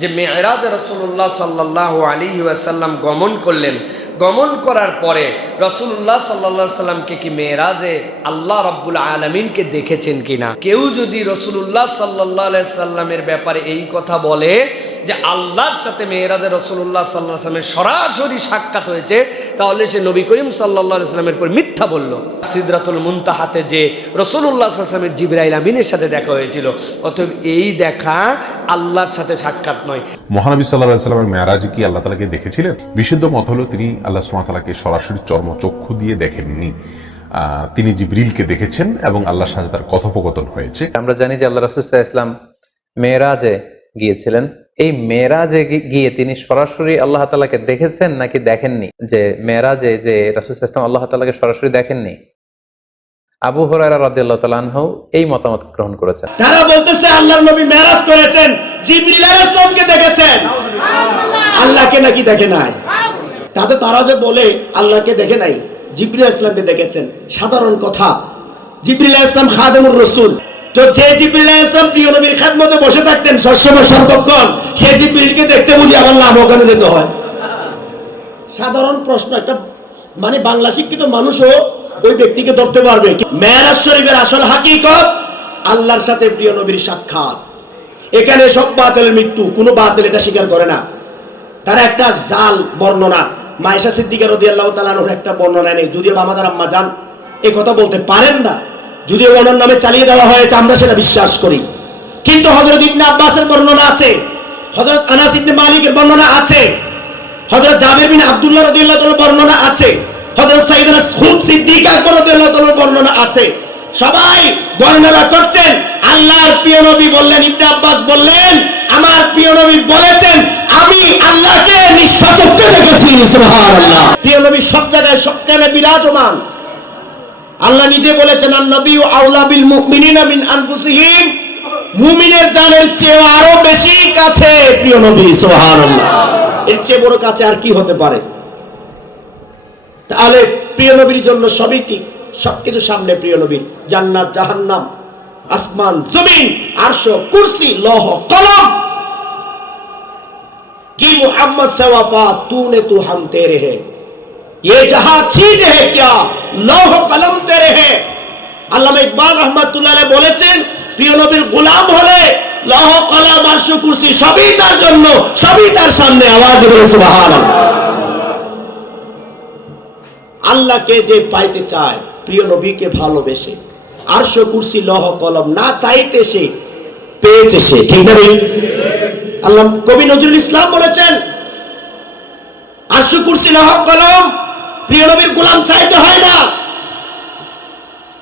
যে মেয়েরাজ রসুল্লাহ সাল্লাহ আলী ওয়াসাল্লাম গমন করলেন। গমন করার পরে রসুল্লাহ সাল্লাহ সাল্লামকে কি মেয়েরাজে আল্লাহ রব্বুল আলমিনকে দেখেছেন কিনা? কেউ যদি রসুল্লাহ সাল্লাহ সাল্লামের ব্যাপারে এই কথা বলে যে আল্লাহর সাথে মেয়েরাজে রসুল্লাহ সাল্লাহ সাল্লামের সরাসরি সাক্ষাৎ হয়েছে তাহলে সে নবী করিম সাল্লাহ সাল্লামের পর মিথ্যা বলল। সিদরাতুল মুনতাহাতে যে রসুল্লাহ সাল্লামের জিব্রাইল আমিনের সাথে দেখা হয়েছিল অতএব এই দেখা আল্লাহর সাথে সাক্ষাৎ নয়। মহানবী সাল্লাহ সাল্লামের মেয়ারাজে কি আল্লাহ তালাকে দেখেছিলেন? বিশুদ্ধ মত হলো তিনি আল্লাহ সুমাতালাকে সরাসরি চর্মচক্ষু দিয়ে দেখেননি। আহ, তিনি জিবরিলকে দেখেছেন এবং আল্লাহর সাথে তার কথোপকথন হয়েছে। আমরা জানি যে আল্লাহ রাসুল্লাহ ইসলাম মেয়েরাজে গিয়েছিলেন। এই মেয়েরাজে গিয়ে তিনি সরাসরি আল্লাহ তালাকে দেখেছেন নাকি দেখেননি? যে মেয়েরাজে যে রাসুল্লাহ ইসলাম আল্লাহ তালাকে সরাসরি দেখেননি? আবু হরারা রাদিয়াল্লাহু তাআলা আনহু এই মতামত গ্রহণ করেছেন। তারা বলতেছে, আল্লাহর নবী মেরাজ করেছেন, জিবরিল দেখেছেন। আল্লাহকে নাকি দেখে নাই? তাতে তারা যে বলে, আল্লাহকে দেখে নাই, জিবরিল আলাইহিস সালামকে দেখেছেন। সাধারণ কথা, জিবরিল আলাইহিস সালাম খাদেমুর রাসূল। তো যে জিবরিল আলাইহিস প্রিয় নবীর খেদমতে বসে থাকতেন সবসময় সর্বক্ষণ সেই জিবরিলকে দেখতে বুঝি আমার নাম ওখানে যেতে হয়। সাধারণ প্রশ্ন, একটা মানে বাংলা শিক্ষিত মানুষও ওই ব্যক্তিকে ধরতে পারবে। মেয়ারাজ শরীফের আসল হাকিকত, আল্লাহর সাথে প্রিয় নবীর সাক্ষাৎ। এখানে সব বাতিলের মৃত্যু, কোনো বাতিল এটা স্বীকার করে না। তারা একটা জাল বর্ণনা, মায়েশা সিদ্দিকা রদি আল্লাহ তালানোর একটা বর্ণনা নেই। যদিও আমাদের আম্মা যান, এ কথা বলতে পারেন না। যদিও ওনার নামে চালিয়ে দেওয়া হয়েছে, আমরা সেটা বিশ্বাস করি। কিন্তু হজরত ইবনে আব্বাসের বর্ণনা আছে হজরত আনাস ইবনে মালিকের বর্ণনা আছে, হযরত জাবের বিন আব্দুল্লাহ রাদিয়াল্লাহু তাআলার বর্ণনা আছে, হযরত সাইয়েদনা খুদ সিদ্দিক আকবর রাদিয়াল্লাহু তাআলার বর্ণনা আছে। সবাই বর্ণনা করছেন, আল্লাহর প্রিয় নবী বললেন, ইবনে আব্বাস বললেন, আমার প্রিয় নবী বলেছেন, আমি আল্লাহকে নিঃসচক্ষে দেখেছি, সুবহানাল্লাহ। প্রিয় নবী সব জায়গায় সবখানে বিরাজমান? আল্লাহ নিজে বলেছেন আর নবী আউলা বিল মুমিনিনা মিন আনফুসিহিম। মুমিনের জানের চেয়ে আরও বেশি কাছে, প্রিয় নবী, সুবহানাল্লাহ। এর চেয়ে বড় কাছে আর কি হতে পারে? তাহলে প্রিয় নবীর জন্য সবই ঠিক সবকিছু সামনে, প্রিয় নবীর জান্নাত, জাহান্নাম, আসমান, জমিন, আরশ, কুরসি, লহ, কলম। কি মুহাম্মদ সওয়াফা, তুনে তু হাম তেরে হ্যায় ये जहां चीज है क्या লৌহ কলম তেরে হে আল্লামা ইকবাল রহমাতুল্লাহ আলাইহি বলেছেন প্রিয় নবীর গোলাম হলে লৌহ কলম আরশ কুরসি সবই তার জন্য সবই তার সামনে আওয়াজ বলে সুবহানাল্লাহ আল্লাহকে যে পাইতে চায় প্রিয় নবীকে ভালোবেসে আরশ কুরসি লহ কলম না চাইতে সে পেয়েছে সে ঠিক না ভাই আল্লাহ কবি নজরুল ইসলাম বলেছেন আরশ কুরসি লহ কলম প্রিয় নবীর গোলাম চাইতে হয় না।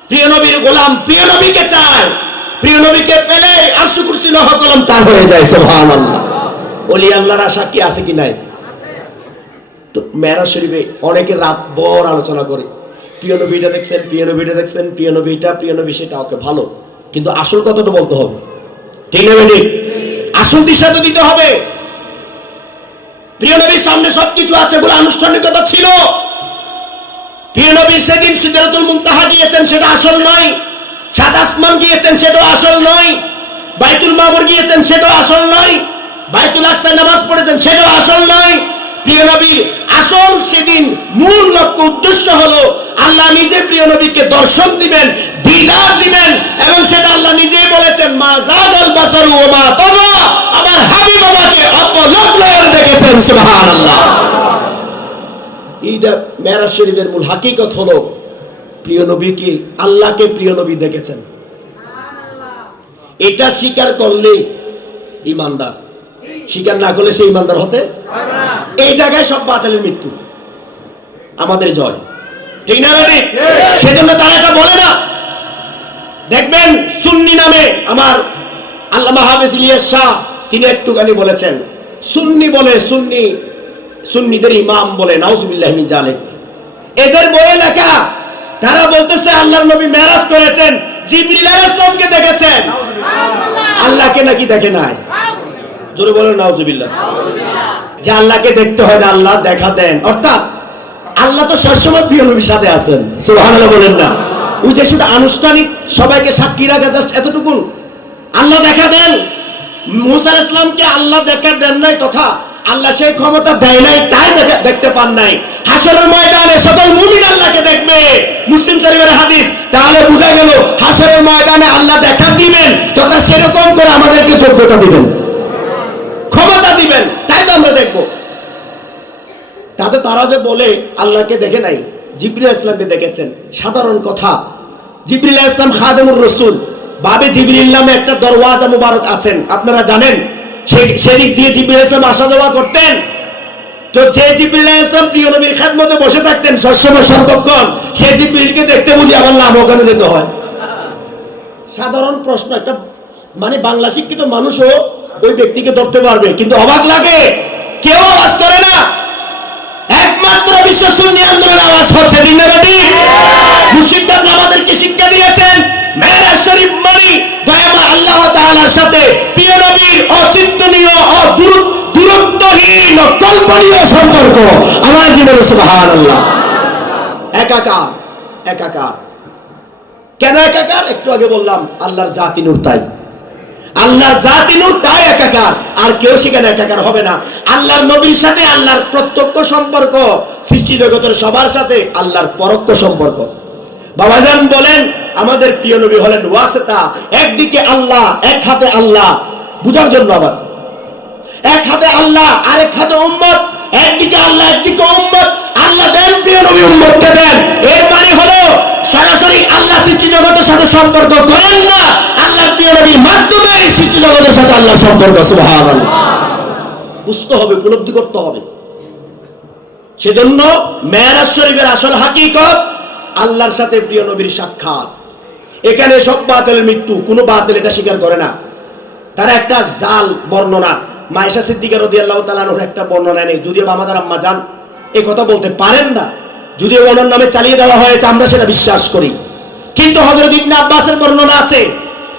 প্রিয় নবীর গোলাম প্রিয় নবীকে চায়। প্রিয় নবীকে পেলে আরশ কুরসি, লহ কলম তার হয়ে যায়, সুবহানাল্লাহ। ওলি আল্লাহর আশা কি আছে কি নাই? তো মেরা শরীফে অনেকে রাত বর আলোচনা করে, প্রিয় নবীটা দেখছেন, প্রিয় নবীটা দেখছেন, প্রিয় নবীটা, প্রিয় নবী, সেটা ওকে ভালো। কিন্তু আসল কথাটা বলতে হবে। ঠিক না ঠিক আসল দিশা তো দিতে হবে। প্রিয় নবীর সামনে সবকিছু আছে বলে আনুষ্ঠানিকতা ছিল। প্রিয় নবীর সেদিন সিদ্ধাতুল মুনতাহা গিয়েছেন সেটা আসল নয়? সাত আসমান গিয়েছেন সেটাও আসল নয়। বাইতুল মামুর গিয়েছেন সেটাও আসল নয়। বাইতুল আকসায় নামাজ পড়েছেন সেটাও আসল নয়। প্রিয় নবী, আসল সেদিন মূল লক্ষ্য, উদ্দেশ্য হলো আল্লাহ নিজে প্রিয় নবীকে দর্শন দিবেন, দিদার দিবেন, এবং সেটা আল্লাহ নিজেই বলেছেন, মা জাগাল বাসারু ও মা তবা আমার হাবিব আমাকে দেখেছেন, সুবহানাল্লাহ। ঈদ মেরাজ শরীফের মূল হাকিকত হলো প্রিয় নবীকে আল্লাহকে প্রিয় নবী দেখেছেন? এটা স্বীকার করলে ইমানদার। স্বীকার না করলে সে ইমানদার হতে এই জায়গায় সব বাতিলের মৃত্যু। আমাদের জয়। ঠিক না রবি সেজন্য তারা এটা বলে না। দেখবেন সুন্নি নামে আমার আল্লাহ হাফেজ ইলিয়াস শাহ তিনি একটুখানি বলেছেন। সুন্নি বলে সুন্নি সুন্নিদের ইমাম বলে, নাউজুবিল্লাহ মিন জালিক। এদের বই লেখা, তারা বলতেছে, আল্লাহর নবী মেরাজ করেছেন, জিবরিল আলাইহিস সালামকে দেখেছেন। আল্লাহকে নাকি দেখে নাই? জোরে বলেন, নাউজুবিল্লাহ। যে আল্লাহকে দেখতে হয় না, আল্লাহ দেখা দেন অর্থাৎ, আল্লাহ তো সবসময় প্রিয় নবীর সাথে আছেন। সুবহানাল্লাহ বলেন না। ওই যে শুধু আনুষ্ঠানিক সবাইকে সাক্ষী রাখা জাস্ট এতটুকুন। আল্লাহ দেখা দেন মুসা ইসলামকে আল্লাহ দেখা দেন নাই তথা আল্লাহ সেই ক্ষমতা দেয় নাই, তাই দেখতে পান নাই। হাসরের ময়দানে সকল মুমিন আল্লাহকে দেখবে। মুসলিম শরীফের হাদিস, তাহলে বোঝা গেল হাসরের ময়দানে আল্লাহ দেখা দিবেন, তথা সেরকম করে আমাদেরকে যোগ্যতা দিবেন। ক্ষমতা দিবেন, তাই তো আমরা দেখব। তাতে তারা যে বলে, আল্লাহকে দেখে নাই, জিব্রিল ইসলামকে দেখেছেন। সাধারণ কথা। জিব্রিল ইসলাম খাদেমুর রসুল। বাবে জিবরিল নামে একটা দরওয়াজা মুবারক আছেন। আপনারা জানেন? সেদিক দিয়ে জিব্রিল ইসলাম আসা যাওয়া করতেন। তো যে জিব্রিল ইসলাম প্রিয় নবীর খাদমতে বসে থাকতেন, সবসময় সর্বক্ষণ সে জিব্রিলকে দেখতে বুঝি আমার নাম ওখানে যেতে হয়। সাধারণ প্রশ্ন, একটা মানে বাংলা শিক্ষিত মানুষও ওই ব্যক্তিকে ধরতে পারবে, কিন্তু অবাক লাগে, কেউ আওয়াজ করে না। একমাত্র বিশ্ব সুন্নি আন্দোলন আওয়াজ হচ্ছে দিন না বেটি? মুর্শিদরা আমাদেরকে শিক্ষা দিয়েছেন মেহরাজ শরীফ মানি দয়াময় আল্লাহ তাআলার সাথে সম্পর্ক। আমার সুবহানাল্লাহ? একাকার একাকার। কেন একাকার? একটু আগে বললাম, আল্লাহর জাতি নূর তাই। আল্লাহর জাতি নূর তাই একাকার। আর কেউ সেখানে একাকার হবে না। আল্লাহর নবীর সাথে আল্লাহর প্রত্যক্ষ সম্পর্ক সৃষ্টি জগতের সবার সাথে আল্লাহর পরোক্ষ সম্পর্ক। বাবাজান বলেন, আমাদের প্রিয় নবী হলেন ওয়াসেতা। একদিকে আল্লাহ, এক হাতে আল্লাহ। বুঝার জন্য আবার এক হাতে আল্লাহ, আরেক হাতে উম্মত, একদিকে আল্লাহ, একদিকে উম্মত। আল্লাহ দেন, প্রিয় নবী, উম্মতকে দেন। এর মানে হলো, সরাসরি আল্লাহ সৃষ্টি জগতের সাথে সম্পর্ক করেন না, আল্লাহ প্রিয় নবীর মাধ্যমে সৃষ্টি জগতের সাথে আল্লাহ সম্পর্ক, সুবহানাল্লাহ। বুঝতে হবে, উপলব্ধি করতে হবে। সেজন্য মেয়ারাজ শরীফের আসল হাকিকত, আল্লাহর সাথে প্রিয় নবীর সাক্ষাৎ। এখানে সব বাতিলের মৃত্যু, কোনো বাতিল এটা স্বীকার করে না। তারা একটা জাল বর্ণনা। মায়েশা সিদ্দিকা রদি আল্লাহ তালানোর একটা বর্ণনা নেই। যদিও আমাদের আম্মা যান, এ কথা বলতে পারেন না। যদিও ওনার নামে চালিয়ে দেওয়া হয়েছে, আমরা সেটা বিশ্বাস করি। কিন্তু হজরত ইবনে আব্বাসের বর্ণনা আছে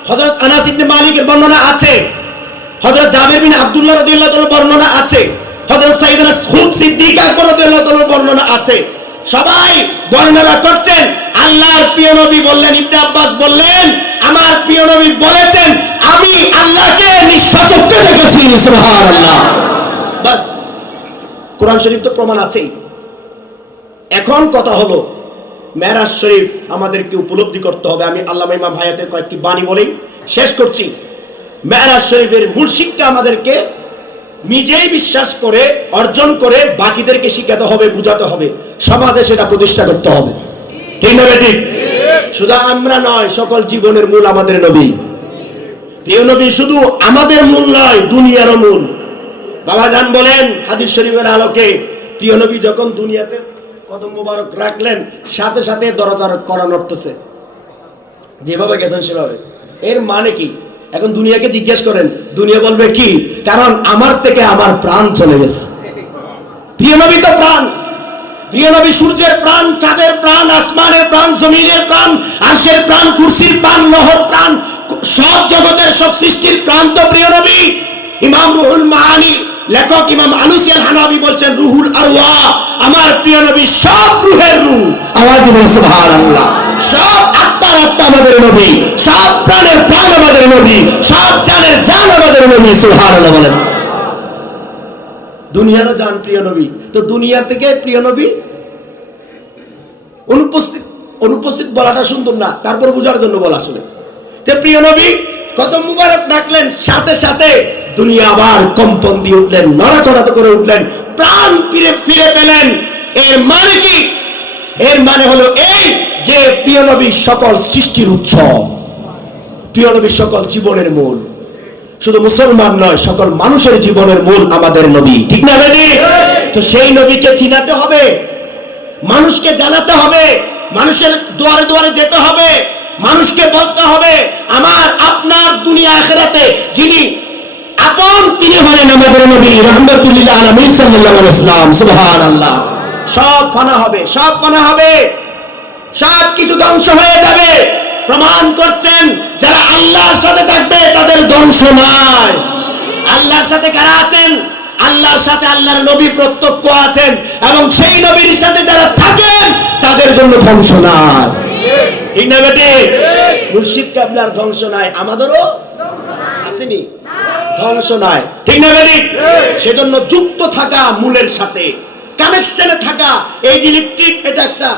হজরত আনাস ইবনে মালিকের বর্ণনা আছে হজরত জাবের বিন আব্দুল্লাহ রাদিয়াল্লাহু তাআলার বর্ণনা আছে হজরত সাইয়েদনা খুদ সিদ্দিক আকবর রাদিয়াল্লাহু তাআলার বর্ণনা আছে। সবাই বর্ণনা করছেন, আল্লাহর প্রিয় নবী বললেন, ইবনে আব্বাস বললেন, আমার প্রিয় নবী বলেছেন, আমি আল্লাহকে বাস কোরআন শরীফ তো প্রমাণ আছেই। এখন কথা হলো মেরাজ শরীফ আমাদেরকে উপলব্ধি করতে হবে। আমি আল্লামা ইমাম হায়াতের কয়েকটি বাণী বলেই শেষ করছি। মেরাজ শরীফের মূল শিক্ষা আমাদেরকে নিজেই বিশ্বাস করে অর্জন করে বাকিদেরকে শিখাতে হবে বুঝাতে হবে। সমাজে সেটা প্রতিষ্ঠা করতে হবে। ঠিক না বেটি? শুধু আমরা নয় সকল জীবনের মূল আমাদের নবী। প্রিয় নবী, শুধু আমাদের মূল নয়, দুনিয়ারও মূল। বাবা জান বলেন হাদিস শরীফের আলোকে, প্রিয় নবী যখন দুনিয়াতে কদম মোবারক রাখলেন, সাথে সাথে দরদার করা নড়তেছে। যেভাবে গেছেন সেভাবে। এর মানে কি? এখন দুনিয়াকে জিজ্ঞেস করেন, দুনিয়া বলবে কি? কারণ আমার থেকে আমার প্রাণ চলে গেছে। প্রিয় নবী তো প্রাণ। প্রিয় নবী সূর্যের প্রাণ, চাঁদের প্রাণ, আসমানের প্রাণ, জমিনের প্রাণ, আরশের প্রাণ, কুরসির প্রাণ লহর প্রাণ সব জগতের সব সৃষ্টির প্রাণ তো প্রিয় নবী ইমাম রুহুল মাহানি লেখক ইমাম আনুসিয়াল হানাবি বলছেন রুহুল আরওয়া আমার প্রিয় নবী সব রুহের রূহ আওয়াজ দিবেন সুবহানাল্লাহ। সব আত্মার আত্মা আমাদের নবী সব প্রাণের প্রাণ আমাদের নবী সব জানের জান আমাদের নবী সুবহানাল্লাহ বলেন। দুনিয়ারও জান প্রিয় নবী তো দুনিয়া থেকে প্রিয় নবী? অনুপস্থিত অনুপস্থিত বলাটা সুন্দর না তারপর বোঝার জন্য বলা আসলে যে প্রিয় নবী কত মুবারক ডাকলেন, সাথে সাথে দুনিয়া আবার কম্পন দিয়ে উঠলেন, নড়াচড়া করে উঠলেন, প্রাণ ফিরে ফিরে পেলেন। এর মানে কি? এর মানে হলো এই যে প্রিয় নবী সকল সৃষ্টির উৎসব প্রিয় নবী সকল জীবনের মূল। শুধু মুসলমান নয়, সকল মানুষের জীবনের মূল আমাদের নবী। ঠিক না বেদি তো সেই নবীকে চিনাতে হবে, মানুষকে জানাতে হবে, মানুষের দুয়ারে দুয়ারে যেতে হবে। মানুষকে বলতে হবে, আমার আপনার দুনিয়া আখেরাতে যিনি আপন, তিনি হলেন আমাদের নবী রহমতুল্লাহ আলাইহি ইসলাম সুবহানাল্লাহ। সব ফানা হবে, সব ফানা হবে। সব কিছু ধ্বংস হয়ে যাবে। প্রমাণ করছেন, যারা আল্লাহর সাথে থাকবে, তাদের ধ্বংস নাই আল্লাহর সাথে কারা আছেন? আল্লাহর সাথে আল্লাহর নবী প্রত্যক্ষ আছেন, এবং সেই নবীর সাথে যারা থাকেন, তাদের জন্য ধ্বংস নাই ঠিক না বেটি? মুর্শিদ কাবলার ধ্বংস নাই। আমাদেরও আসেনি। ধ্বংস নয় ঠিক না ঠিক সেজন্য যুক্ত থাকা মূলের সাথে। কানেকশনে থাকা এই যে ইলেকট্রিক এটা একটা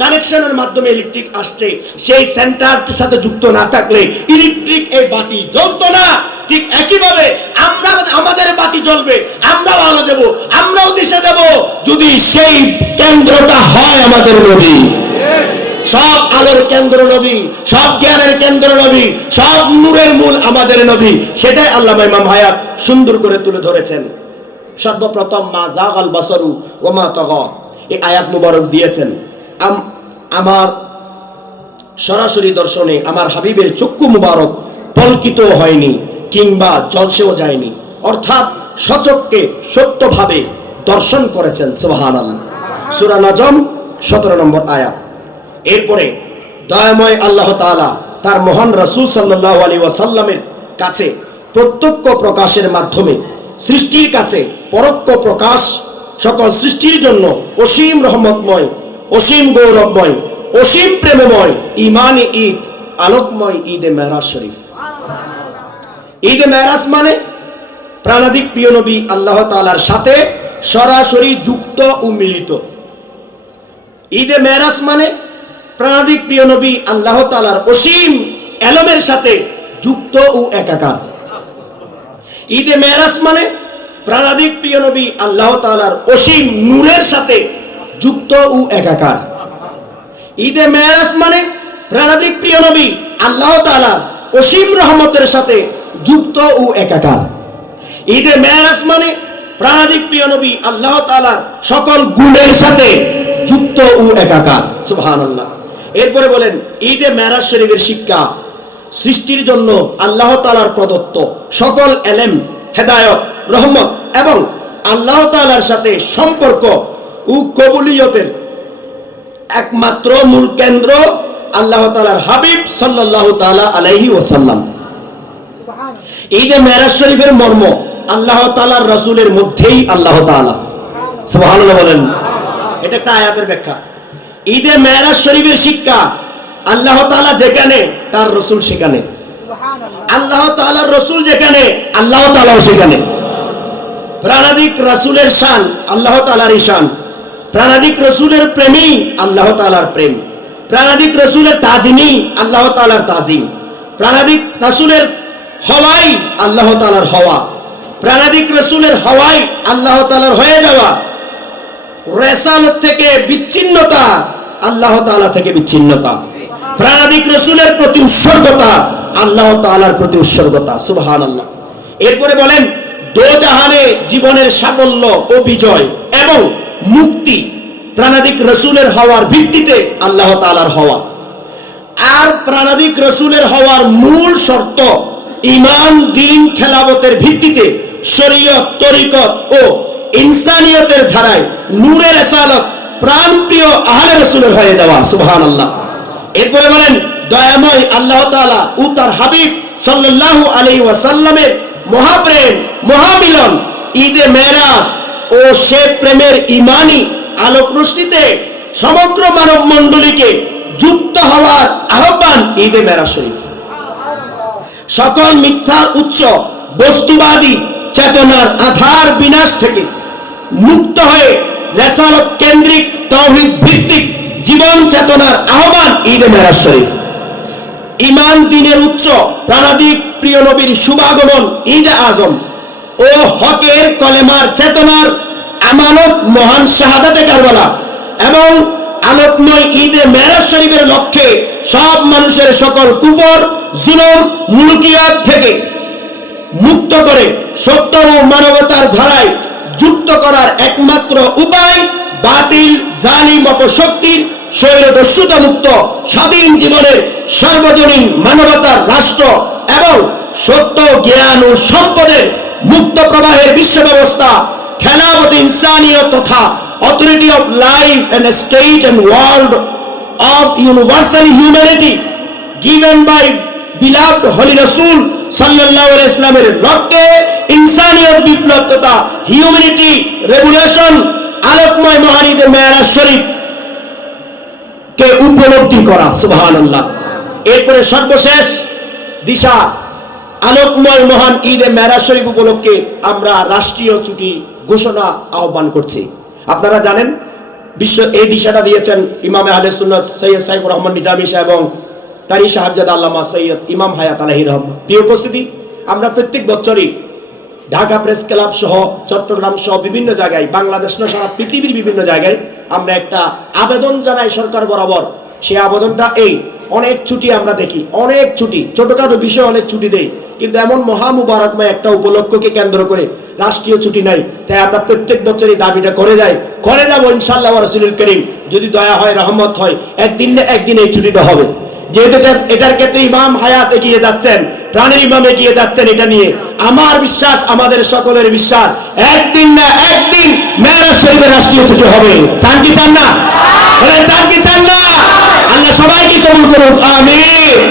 কানেকশনের মাধ্যমে ইলেকট্রিক আসছে। সেই সেন্টারটির সাথে যুক্ত না থাকলে ইলেকট্রিক এই বাতি জ্বলতো না। ঠিক একইভাবে আমরা আমাদের বাতি জ্বলবে আমরাও আলো দেব আমরাও দিশে দেব। যদি সেই কেন্দ্রটা হয় আমাদের নদী সব আলোর কেন্দ্র নবী, সব জ্ঞানের কেন্দ্র নবী, সব নূরের মূল আমাদের নবী। সেটাই আল্লাহ ইমাম হায়াত সুন্দর করে তুলে ধরেছেন। সর্বপ্রথম মা জাগাল বাসরু ও মা তগ। এই আয়াত মুবারক দিয়েছেন। আমার সরাসরি দর্শনে আমার হাবিবের চক্ষু মুবারক পলকিত হয়নি কিংবা জলসেও যায়নি। অর্থাৎ সচককে সত্যভাবে দর্শন করেছেন সোহান সুরা নজম, সতেরো নম্বর আয়াত। এরপরে দয়াময় আল্লাহ তাআলা তার মহান রাসূল সাল্লাল্লাহু আলাইহি ওয়াসাল্লামের কাছে প্রত্যক্ষ প্রকাশের মাধ্যমে সৃষ্টির কাছে পরোক্ষ প্রকাশ সকল সৃষ্টির জন্য অসীম রহমতময় অসীম গৌরবময় অসীম প্রেমময় ইমানে ঈদ আলোকময় ঈদে মেহরাজ শরীফ। ঈদে মেহরাজ মানে প্রাণাদিক প্রিয় নবী আল্লাহ তাআলার সাথে সরাসরি যুক্ত ও মিলিত। ঈদে মেহরাজ মানে প্রাণাদিক প্রিয় নবী আল্লাহ তালার অসীম এলমের সাথে যুক্ত ও একাকার। ঈদে মেহরাজ মানে প্রাণাদিক প্রিয় নবী আল্লাহ তালার অসীম নূরের সাথে যুক্ত ও একাকার। ঈদে মেহরাজ মানে প্রাণাদিক প্রিয় নবী আল্লাহ তালার অসীম রহমতের সাথে যুক্ত ও একাকার। ঈদে মেহরাজ মানে প্রাণাদিক প্রিয় নবী আল্লাহ তালার সকল গুণের সাথে যুক্ত ও একাকার। সুবহান আল্লাহ এরপরে বলেন, ঈদে মেহরাজ শরীফের শিক্ষা, সৃষ্টির জন্য আল্লাহ তালার প্রদত্ত সকল এলেম, হেদায়ত, রহমত এবং আল্লাহ তালার সাথে সম্পর্ক ও কবুলিয়তের একমাত্র মূল কেন্দ্র আল্লাহ তালার হাবিব সাল্লাহ তালা আলাইহি ওসাল্লাম ঈদে মেরাজ শরীফের মর্ম আল্লাহ তালার রসুলের মধ্যেই আল্লাহ তালা সুবহানাল্লাহ বলেন। এটা একটা আয়াতের ব্যাখ্যা। ঈদে মেরাজ শরীফের শিক্ষা আল্লাহ তালা যেখানে তার রসুল সেখানে। আল্লাহ তালার রসুল যেখানে আল্লাহ তালাও সেখানে। প্রাণাদিক রাসুলের শান আল্লাহ তালার শান। প্রাণাদিক রসুলের প্রেমী আল্লাহ তালার প্রেম। প্রাণাদিক রসুলের তাজিমি আল্লাহ তালার তাজিম। প্রাণাদিক রাসুলের হওয়াই আল্লাহ তালার হওয়া। প্রাণাদিক রসুলের হওয়াই আল্লাহ তালার হয়ে যাওয়া। রেসালত থেকে বিচ্ছিন্নতা আল্লাহ তাআলা থেকে বিচ্ছিন্নতা। প্রাণাদিক রসুলের প্রতি উৎসর্গতা, আল্লাহ তাআলার প্রতি উৎসর্গতা সুবহান আল্লাহ এরপরে বলেন দো জাহানে জীবনের সাফল্য ও বিজয় এবং মুক্তি প্রাণাদিক রসুলের হওয়ার ভিত্তিতে আল্লাহ তাআলার হওয়া। আর প্রাণাদিক রসুলের হওয়ার মূল শর্ত ইমান, দিন খেলাবতের ভিত্তিতে শরীয়ত, তরিকত ও ইনসানিয়তের ধারায় নূরের এসালত প্রাণ প্রিয় আহলে রসুলের হয়ে যাওয়া সুবহান আল্লাহ এরপরে বলেন, দয়াময় আল্লাহ তাআলা ও তার হাবিব সাল্লাল্লাহু আলাইহি ওয়াসাল্লামের মহাপ্রেম, মহামিলন, ঈদে মেরাজ ও সে প্রেমের ইমানি আলোক রশ্মিতে সমগ্র মানব মণ্ডলীকে যুক্ত হওয়ার আহ্বান ঈদে মেরাজ শরীফ। সকল মিথ্যার উচ্চ বস্তুবাদী চেতনার আধার বিনাশ থেকে মুক্ত হয়ে রেসালত কেন্দ্রিক, তৌহিদ ভিত্তিক জীবন চেতনার আহ্বান ঈদে মেরাজ শরীফ। ইমান দিনের উচ্চ প্রাণাদিক প্রিয় নবীর শুভাগমন ঈদে আজম। ও হকের কলেমার চেতনার আমানত মহান শাহাদাতে কারবালা। এবং আলোকময় ঈদে মেরাজ শরীফের লক্ষ্যে সব মানুষের সকল কুফর, জুলুম, মুলকিয়াত থেকে মুক্ত করে সত্য ও মানবতার ধারায় যুক্ত করার একমাত্র উপায় বাতিল, জালিম, অপশক্তির স্বৈরদস্যুতা মুক্ত স্বাধীন জীবনের সর্বজনীন মানবতার রাষ্ট্র এবং সত্য, জ্ঞান ও সম্পদের মুক্ত প্রবাহের বিশ্ব ব্যবস্থা খেলাবত ইনসানিয়ত তথা authority of life and state and world of universal humanity given by holy rasul সাল্লাল্লাহু আলাইহি ইসলামের ইনসানিয়ত হিউম্যানিটি আলোকময় শরীফ কে উপলব্ধি করা এরপরে সর্বশেষ দিশা, আলোকময় মহান ঈদে মেরা শরীফ উপলক্ষে আমরা রাষ্ট্রীয় ছুটি ঘোষণা আহ্বান করছি। আপনারা জানেন, বিশ্ব এই দিশাটা দিয়েছেন ইমামে আহলে সুন্নত সৈয়দ সাইফুর রহমান নিজামী সাহেব এবং তারি সাহাবজাদ আল্লামা সৈয়দ ইমাম হায়াত আলহি রহমান প্রিয় উপস্থিতি, আমরা প্রত্যেক বছরই ঢাকা প্রেস ক্লাব সহ, চট্টগ্রাম সহ বিভিন্ন জায়গায়, বাংলাদেশ না, সারা পৃথিবীর বিভিন্ন জায়গায় আমরা একটা আবেদন জানাই সরকার বরাবর। সেই আবেদনটা এই, অনেক ছুটি আমরা দেখি, অনেক ছুটি, ছোটখাটো বিষয়ে অনেক ছুটি দেই, কিন্তু এমন মহা মহামুবারকময় একটা উপলক্ষকে কেন্দ্র করে রাষ্ট্রীয় ছুটি নাই। তাই আমরা প্রত্যেক বছর এই দাবিটা করে যাই, করে যাব ইনশাল্লাহ রসুলুল করিম। যদি দয়া হয়, রহমত হয়, একদিন না একদিন এই ছুটিটা হবে। যেহেতু এটা- এটার ক্ষেত্রে ইমাম হায়াত এগিয়ে যাচ্ছেন, প্রাণের ইমাম এগিয়ে যাচ্ছেন এটা নিয়ে। আমার বিশ্বাস, আমাদের সকলের বিশ্বাস, একদিন না একদিন শরীফের রাষ্ট্রীয় ছুটি হবে। চান কি চান না? বলে চান কি চান না? আল্লাহ সবাইকে কবুল করুক, আমিন।